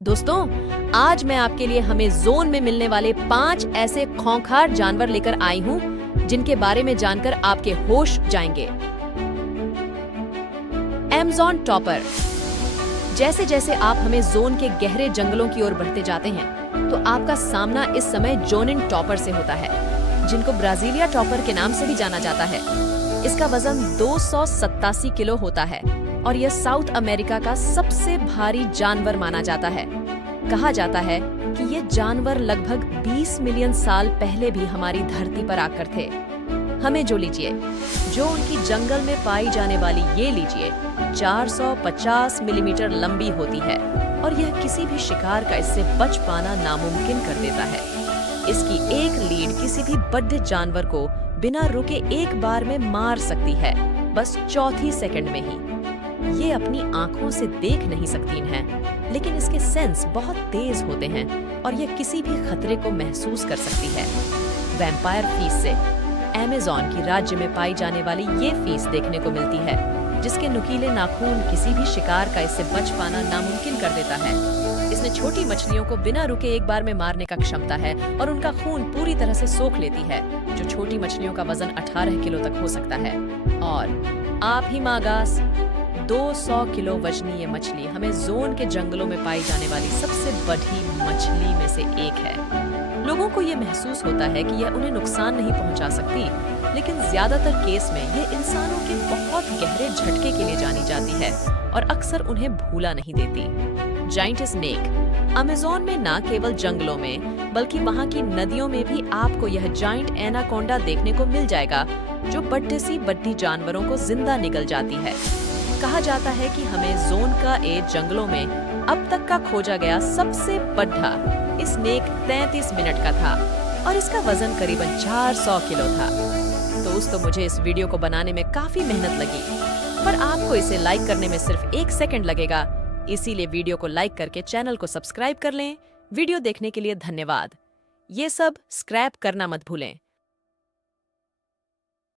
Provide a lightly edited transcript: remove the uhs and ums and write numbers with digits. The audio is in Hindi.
दोस्तों, आज मैं आपके लिए हमें जोन में मिलने वाले 5 ऐसे खूंखार जानवर लेकर आई हूँ जिनके बारे में जानकर आपके होश जाएंगे। Amazon topper. जैसे जैसे आप हमें जोन के गहरे जंगलों की ओर बढ़ते जाते हैं, तो आपका सामना इस समय जोनिन टॉपर से होता है, जिनको ब्राजीलिया टॉपर के नाम से भी जाना जाता है। इसका वजन 287 किलो होता है और यह साउथ अमेरिका का सबसे भारी जानवर माना जाता है। कहा जाता है कि ये जानवर लगभग 20 मिलियन साल पहले भी हमारी धरती पर आकर थे। हमें जो लीजिए, जो उनकी जंगल में पाई जाने वाली ये लीजिए 450 मिलीमीटर लंबी होती है और यह किसी भी शिकार का इससे बच पाना नामुमकिन कर देता है। इसकी एक लीड किसी भी बड़े जानवर को बिना रुके एक बार में मार सकती है, बस चौथी सेकंड में ही। ये अपनी आंखों से देख नहीं सकती हैं, लेकिन इसके सेंस बहुत तेज होते हैं और यह किसी भी खतरे को महसूस कर सकती है। वैम्पायर फीस से अमेज़न की राज्य में पाई जाने वाली ये फीस देखने को मिलती है, जिसके नुकीले नाखून किसी भी शिकार का इससे बच पाना नामुमकिन कर देता है। इसने छोटी मछलियों को बिना रुके एक बार में मारने का क्षमता है और उनका खून पूरी तरह से सोख लेती है, जो छोटी मछलियों का वजन 18 किलो तक हो सकता है। और आप ही मागास 200 किलो वजनी ये मछली हमें जोन के जंगलों में पाई जाने वाली सबसे बड़ी मछली में से एक है। लोगों को ये महसूस होता है कि यह उन्हें नुकसान नहीं पहुंचा सकती, लेकिन ज्यादातर केस में यह इंसानों के बहुत गहरे झटके के लिए जानी जाती है और अक्सर उन्हें भूला नहीं देती। Giant snake. अमेज़न में न केवल जंगलों में बल्कि वहाँ की नदियों में भी आपको यह जाइंट एनाकोंडा देखने को मिल जाएगा, जो बड्डे सी बड्डी जानवरों को जिंदा निगल जाती है। कहा जाता है कि हमें जोन का ए जंगलों में अब तक का खोजा गया सबसे बड़ा स्नेक 33 मिनट का था और इसका वजन करीबन 400 किलो था। दोस्तों, मुझे इस वीडियो को बनाने में काफी मेहनत लगी, पर आपको इसे लाइक करने में सिर्फ 1 सेकंड लगेगा, इसीलिए वीडियो को लाइक करके चैनल को सब्सक्राइब कर लें। वीडियो देखने के लिए धन्यवाद। ये सब स्क्रैप करना मत भूलें।